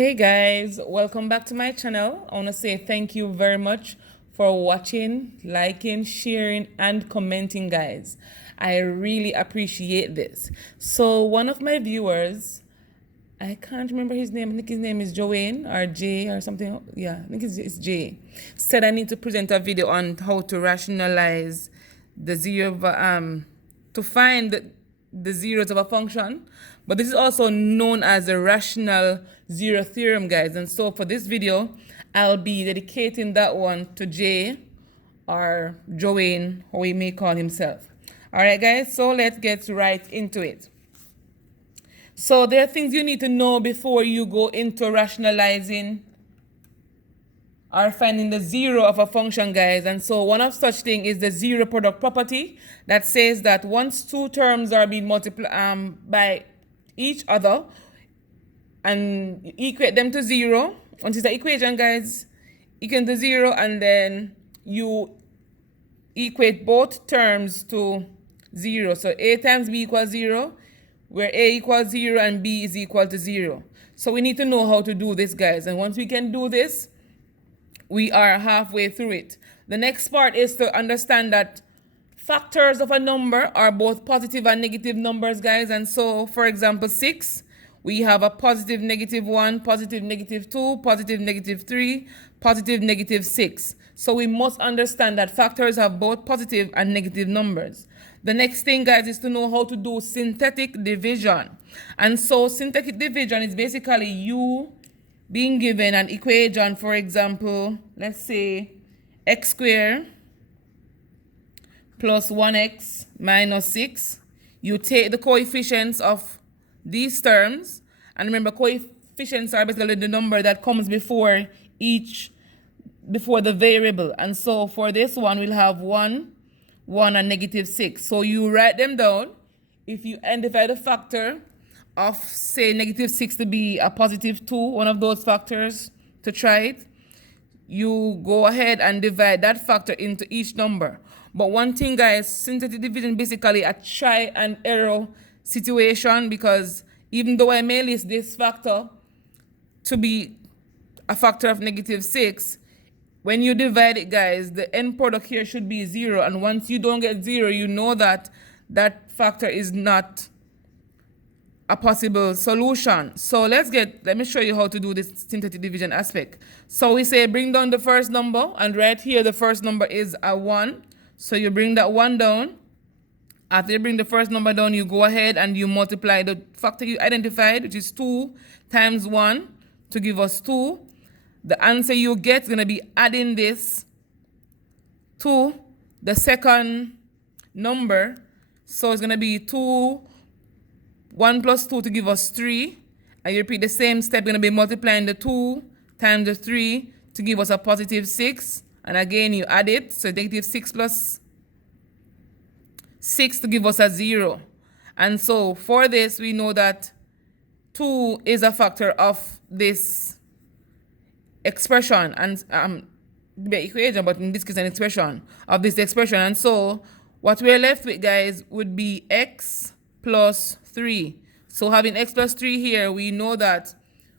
Hey guys, welcome back to my channel. I want to say thank you very much for watching, liking, sharing, and commenting, guys. I really appreciate this. So one of my viewers, I can't remember his name. I think his name is Joanne or Jay or something. Yeah, I think it's Jay. Said I need to present a video on how to rationalize the to find the zeros of a function. But this is also known as the rational zero theorem, guys. And so for this video, I'll be dedicating that one to Jay or Joanne, how he may call himself. All right, guys, so let's get right into it. So there are things you need to know before you go into rationalizing or finding the zero of a function, guys. And so one of such thing is the zero product property that says that once two terms are being multiplied by each other and you equate them to zero, once it's the equation, guys, equal to zero, and then you equate both terms to zero. So a times b equals zero, where a equals 0 and b is equal to 0. So we need to know how to do this, guys. And once we can do this, we are halfway through it. The next part is to understand that factors of a number are both positive and negative numbers, guys. And so, for example, 6, we have a positive negative 1, positive negative 2, positive negative 3, positive negative 6. So we must understand that factors have both positive and negative numbers. The next thing, guys, is to know how to do synthetic division. And so synthetic division is basically you being given an equation, for example, let's say x squared plus 1x minus 6. You take the coefficients of these terms, and remember, coefficients are basically the number that comes before the variable. And so for this one, we'll have 1, 1, and negative 6. So you write them down. If you identify the factor of, say, negative 6 to be a positive 2, one of those factors to try it, you go ahead and divide that factor into each number. But one thing, guys, synthetic division basically a try and error situation, because even though I may list this factor to be a factor of negative 6, when you divide it, guys, the end product here should be 0. And once you don't get 0, you know that that factor is not a possible solution. So let me show you how to do this synthetic division aspect. So we say bring down the first number, and right here the first number is a 1. So you bring that 1 down. After you bring the first number down, you go ahead and you multiply the factor you identified, which is 2 times 1 to give us 2. The answer you get is going to be adding this to the second number. So it's going to be 1 plus 2 to give us 3. And you repeat the same step, going to be multiplying the 2 times the 3 to give us a positive 6. And again, you add it. So negative 6 plus 6 to give us a 0. And so for this, we know that 2 is a factor of this expression, and the equation, but in this case an expression of this expression. And so what we're left with, guys, would be x plus 3. So having x plus 3 here, we know that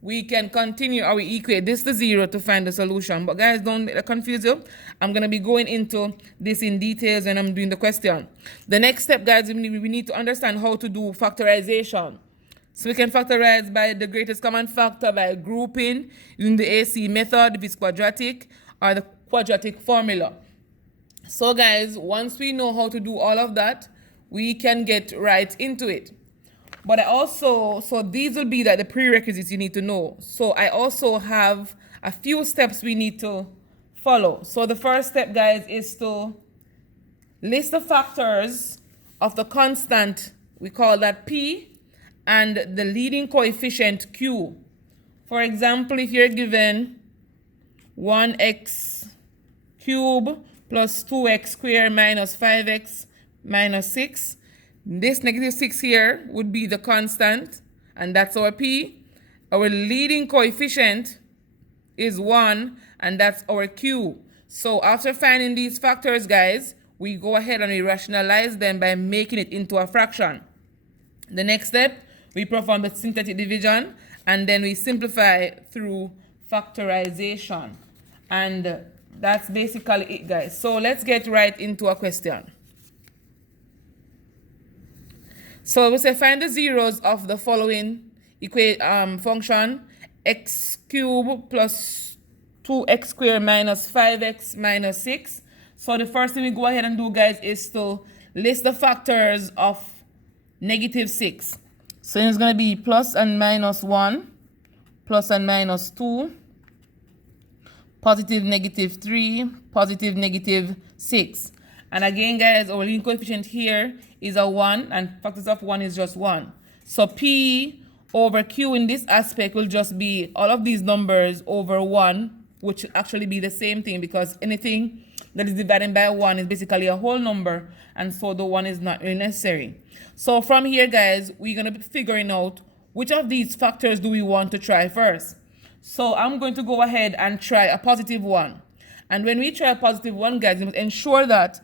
we can continue or we equate this to 0 to find the solution. But guys, don't let it confuse you. I'm going to be going into this in details when I'm doing the question. The next step, guys, we need to understand how to do factorization. So we can factorize by the greatest common factor by grouping using the AC method if it's quadratic, or the quadratic formula. So guys, once we know how to do all of that, we can get right into it. But so these will be the prerequisites you need to know. So I also have a few steps we need to follow. So the first step, guys, is to list the factors of the constant, we call that P, and the leading coefficient Q. For example, if you're given 1x cubed plus 2x squared minus 5x minus 6, this negative 6 here would be the constant, and that's our P. Our leading coefficient is 1, and that's our Q. So after finding these factors, guys, we go ahead and we rationalize them by making it into a fraction. The next step, we perform the synthetic division, and then we simplify through factorization. And that's basically it, guys. So let's get right into a question. So we say find the zeros of the following function: x cubed plus 2x squared minus 5x minus 6. So the first thing we go ahead and do, guys, is to list the factors of negative 6. So it's going to be plus and minus 1, plus and minus 2, positive negative 3, positive negative 6. And again, guys, our leading coefficient here is a 1, and factors of 1 is just 1. So P over Q in this aspect will just be all of these numbers over 1, which will actually be the same thing, because anything that is divided by 1 is basically a whole number, and so the 1 is not really necessary. So from here, guys, we're going to be figuring out which of these factors do we want to try first. So I'm going to go ahead and try a positive 1. And when we try a positive 1, guys, we must ensure that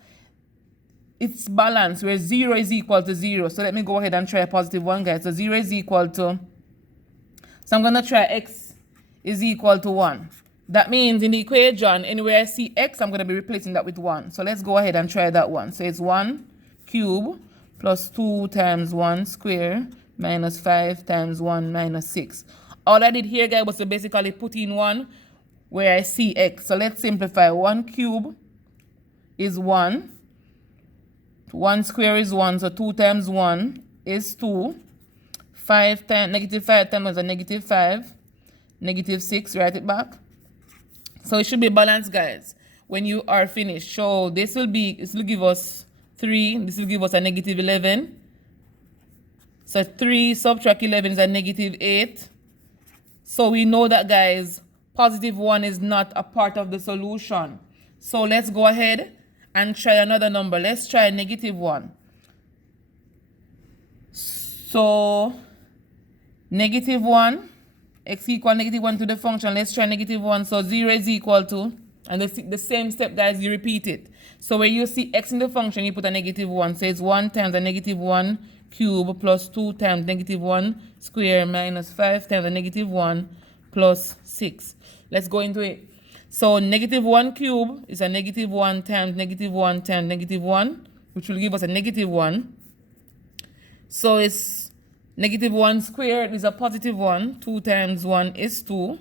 it's balanced, where 0 is equal to 0. So let me go ahead and try a positive 1, guys. So 0 is equal to, so I'm going to try x is equal to 1. That means in the equation, anywhere I see x, I'm going to be replacing that with 1. So let's go ahead and try that one. So it's 1 cubed plus 2 times 1 squared minus 5 times 1 minus 6. All I did here, guys, was to basically put in 1 where I see x. So let's simplify. 1 cubed is 1. 1 squared is 1, so 2 times 1 is 2. 5 times, negative 5 times a negative 5. Negative 6, write it back. So it should be balanced, guys, when you are finished. So this will give us 3. This will give us a negative 11. So 3 subtract 11 is a negative 8. So we know that, guys, positive 1 is not a part of the solution. So let's go ahead and try another number. Let's try negative 1. So negative 1. X equal negative 1 to the function. Let's try negative 1. So 0 is equal to, and the same step, guys, you repeat it. So where you see x in the function, you put a negative 1. So it's 1 times a negative 1 cube plus 2 times negative 1 square minus 5 times a negative 1 plus 6. Let's go into it. So negative 1 cube is a negative 1 times negative 1 times negative 1, which will give us a negative 1. So it's negative 1 squared is a positive 1. 2 times 1 is 2.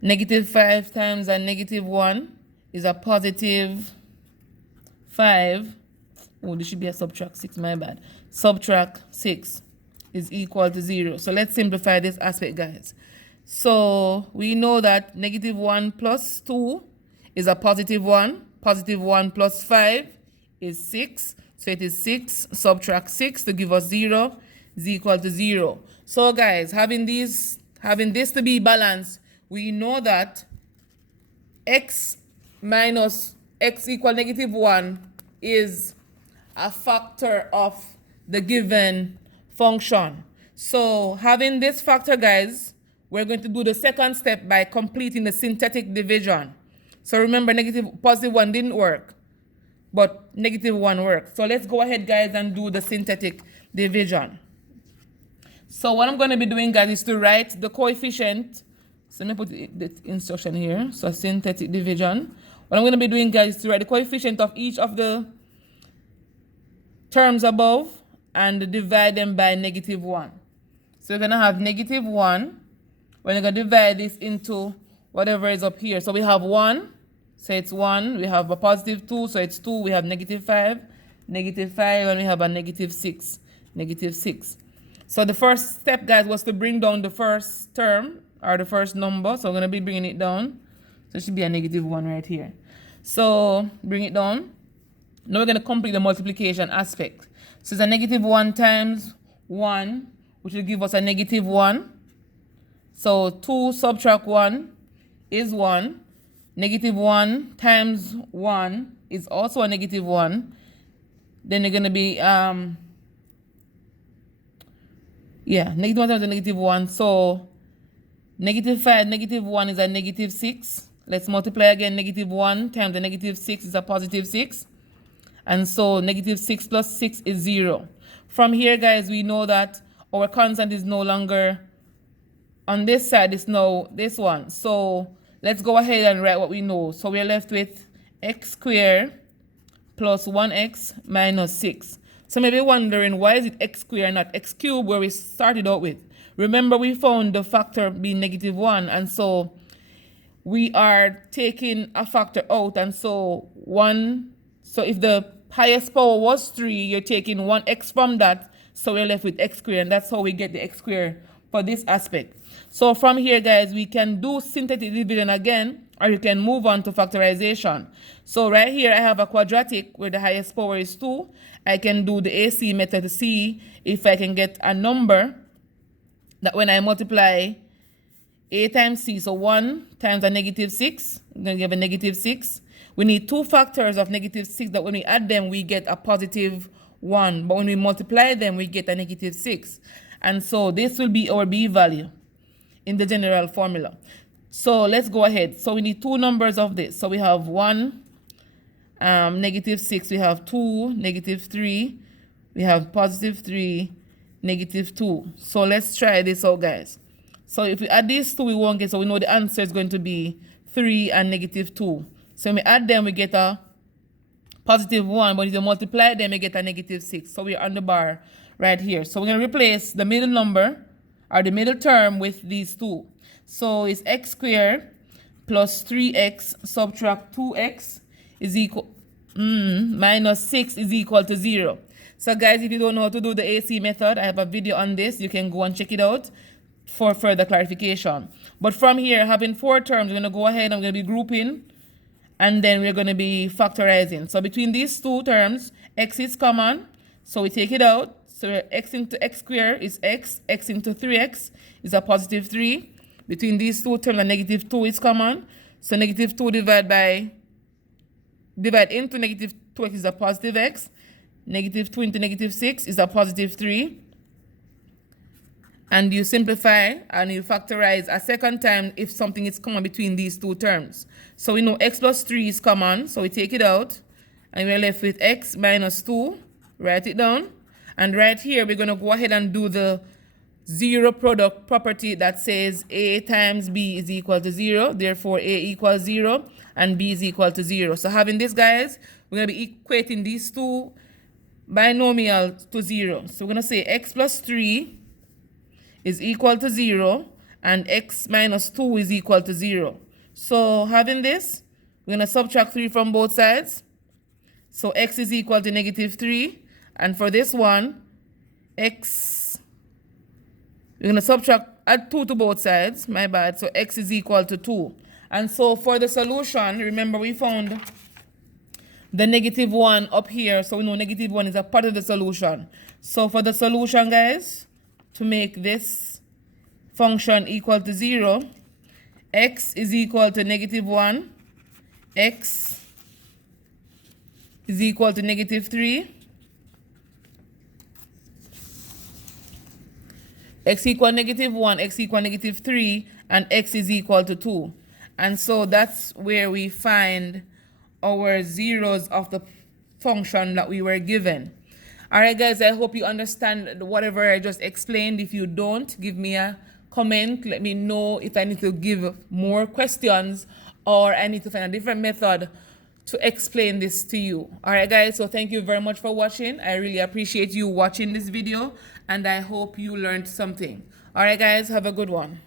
Negative 5 times a negative 1 is a positive 5. Oh, this should be a subtract 6, my bad. Subtract 6 is equal to 0. So let's simplify this aspect, guys. So we know that negative 1 plus 2 is a positive 1. Positive 1 plus 5 is 6. So it is 6, subtract 6 to give us 0 is equal to 0. So, guys, having this to be balanced, we know that x minus x equal negative 1 is a factor of the given function. So having this factor, guys, we're going to do the second step by completing the synthetic division. So remember, positive 1 didn't work, but negative 1 worked. So let's go ahead, guys, and do the synthetic division. So what I'm going to be doing, guys, is to write the coefficient. So let me put the instruction here. So synthetic division. What I'm going to be doing, guys, is to write the coefficient of each of the terms above and divide them by negative 1. So we're going to have negative 1. We're going to divide this into whatever is up here. So we have 1. So it's 1. We have a positive 2. So it's 2. We have negative 5. Negative 5. And we have a negative 6. Negative 6. So the first step, guys, was to bring down the first term or the first number. So I'm going to be bringing it down. So it should be a negative 1 right here. So bring it down. Now we're going to complete the multiplication aspect. So it's a negative 1 times 1, which will give us a negative 1. So 2 subtract 1 is 1. Negative 1 times 1 is also a negative 1. Then you're going to be, negative 1 times a negative 1. So negative 5, negative 1 is a negative 6. Let's multiply again. Negative 1 times a negative 6 is a positive 6. And so negative 6 plus 6 is 0. From here, guys, we know that our constant is no longer on this side is now this one. So let's go ahead and write what we know. So we're left with x squared plus 1x minus 6. So maybe wondering, why is it x squared not x cubed where we started out with? Remember, we found the factor being -1, and so we are taking a factor out, and so if the highest power was 3, you're taking 1x from that, so we're left with x squared, and that's how we get the x squared for this aspect. So from here, guys, we can do synthetic division again, or you can move on to factorization. So right here, I have a quadratic where the highest power is 2. I can do the AC method to see if I can get a number that when I multiply a times c, so 1 times a -6, I'm going to give a -6. We need 2 factors of -6 that when we add them, we get a +1. But when we multiply them, we get a -6. And so this will be our b value in the general formula. So let's go ahead. So we need 2 numbers of this. So we have 1, -6, we have 2, -3, we have +3, -2. So let's try this out, guys. So if we add these two, we won't get, so we know the answer is going to be 3 and -2. So when we add them, we get a +1, but if you multiply them, we get a -6. So we're on the bar right here. So we're going to replace the middle number, or the middle term, with these two. So it's x squared plus 3x subtract 2x is equal, minus 6 is equal to 0. So guys, if you don't know how to do the AC method, I have a video on this. You can go and check it out for further clarification. But from here, having 4 terms, we're going to go ahead and we're going to be grouping, and then we're going to be factorizing. So between these 2 terms, x is common, so we take it out. So x into x squared is x, x into 3x is a +3. Between these 2 terms, a -2 is common. So -2 divide into -2x is a +x. -2 into -6 is a +3. And you simplify and you factorize a second time if something is common between these 2 terms. So we know x plus 3 is common, so we take it out, and we're left with x minus 2. Write it down. And right here, we're going to go ahead and do the zero product property that says a times b is equal to 0. Therefore, a equals 0 and b is equal to 0. So having this, guys, we're going to be equating these 2 binomials to 0. So we're going to say x plus 3 is equal to 0 and x minus 2 is equal to 0. So having this, we're going to subtract 3 from both sides. So x is equal to -3. And for this one, x, we're going to add 2 to both sides. My bad. So x is equal to 2. And so for the solution, remember we found the -1 up here. So we know -1 is a part of the solution. So for the solution, guys, to make this function equal to 0, x is equal to -1, x is equal to -3, x equal -1, x equal -3, and x is equal to 2. And so that's where we find our zeros of the function that we were given. All right, guys, I hope you understand whatever I just explained. If you don't, give me a comment. Let me know if I need to give more questions or I need to find a different method to explain this to you. All right, guys, so thank you very much for watching. I really appreciate you watching this video, and I hope you learned something. All right, guys, have a good one.